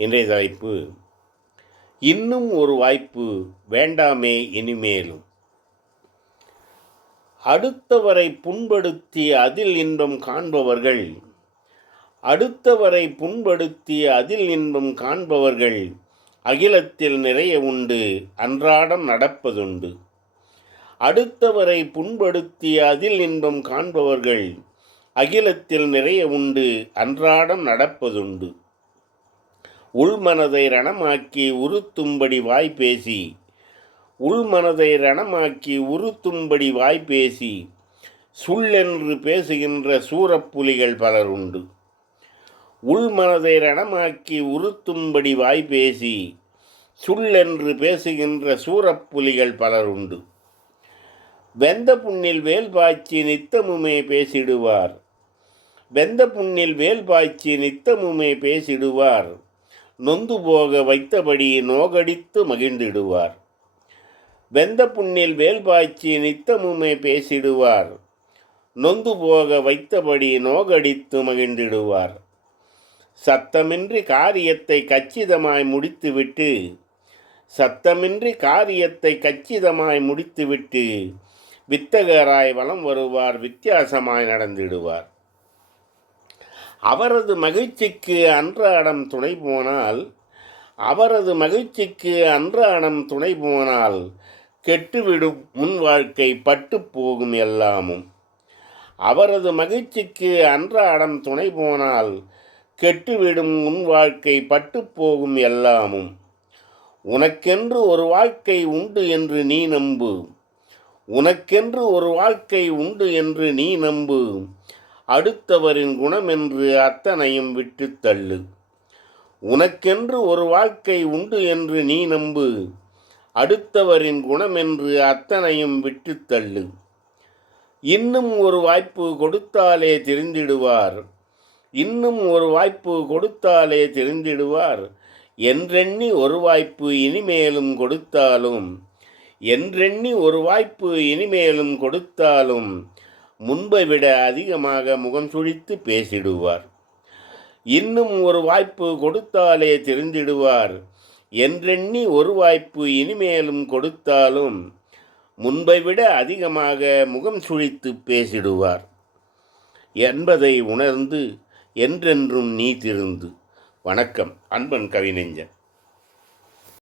இன்றைய தலைப்பு இன்னும் ஒரு வாய்ப்பு வேண்டாமே இனிமேலும். அடுத்தவரை புண்படுத்தி அதில் இன்பம் காண்பவர்கள் அடுத்தவரை புண்படுத்தி அதில் இன்பம் காண்பவர்கள் அகிலத்தில் நிறைய உண்டு அன்றாடம் நடப்பதுண்டு. அடுத்தவரை புண்படுத்தி அதில் இன்பம் காண்பவர்கள் அகிலத்தில் நிறைய உண்டு அன்றாடம் நடப்பதுண்டு. உள்மனதை ரணமாக்கி உறுத்தும்படி வாய் பேசி. உள்மனதை ரணமாக்கி உறுத்தும்படி வாய் பேசி. சுள்ளென்று பேசுகின்ற சூரப்புலிகள் பலர் உண்டு. உள்மனதை ரணமாக்கி உறுத்தும்படி வாய் பேசி. சுள்ளென்று பேசுகின்ற சூரப்புலிகள் பலர் உண்டு. வெந்த புண்ணில் வேல் பாய்ச்சி நித்தமுமே பேசிடுவார். வெந்த புண்ணில் வேல் பாய்ச்சி நித்தமுமே பேசிடுவார். நொந்து போக வைத்தபடி நோகடித்து மகிழ்ந்திடுவார். வெந்த புண்ணில் வேல் பாய்ச்சி நித்தமுமே பேசிடுவார். நொந்து போக வைத்தபடி நோகடித்து மகிழ்ந்திடுவார். சத்தமின்றி காரியத்தை கச்சிதமாய் முடித்துவிட்டு சத்தமின்றி காரியத்தை கச்சிதமாய் முடித்துவிட்டு வித்தகராய் வலம் வருவார் வித்தியாசமாய் நடந்திடுவார். அவரது மகிழ்ச்சிக்கு அன்றாடம் துணை போனால் அவரது மகிழ்ச்சிக்கு அன்றாடம் துணை போனால் கெட்டுவிடும் முன் வாழ்க்கை பட்டு போகும் எல்லாமும். அவரது மகிழ்ச்சிக்கு அன்றாடம் துணை போனால் கெட்டுவிடும் முன் வாழ்க்கை பட்டு போகும் எல்லாமும். உனக்கென்று ஒரு வாழ்க்கை உண்டு என்று நீ நம்பு. உனக்கென்று ஒரு வாழ்க்கை உண்டு என்று நீ நம்பு. அடுத்தவரின் குணமென்று அத்தனையும் விட்டு தள்ளு. உனக்கென்று ஒரு வாழ்க்கை உண்டு என்று நீ நம்பு. அடுத்தவரின் குணமென்று அத்தனையும் விட்டு தள்ளு. இன்னும் ஒரு வாய்ப்பு கொடுத்தாலே தெரிந்திடுவார். இன்னும் ஒரு வாய்ப்பு கொடுத்தாலே தெரிந்திடுவார். என்றெண்ணி ஒரு வாய்ப்பு இனிமேலும் கொடுத்தாலும் என்றெண்ணி ஒரு வாய்ப்பு இனிமேலும் கொடுத்தாலும் முன்பை விட அதிகமாக முகம் சுழித்து பேசிடுவார். இன்னும் ஒரு வாய்ப்பு கொடுத்தாலே தெரிந்திடுவார். என்றெண்ணி ஒரு வாய்ப்பு இனிமேலும் கொடுத்தாலும் முன்பை விட அதிகமாக முகம் சுழித்து பேசிடுவார். என்பதை உணர்ந்து என்றென்றும் நீ திருந்து. வணக்கம். அன்பன் கவிநெஞ்சன்.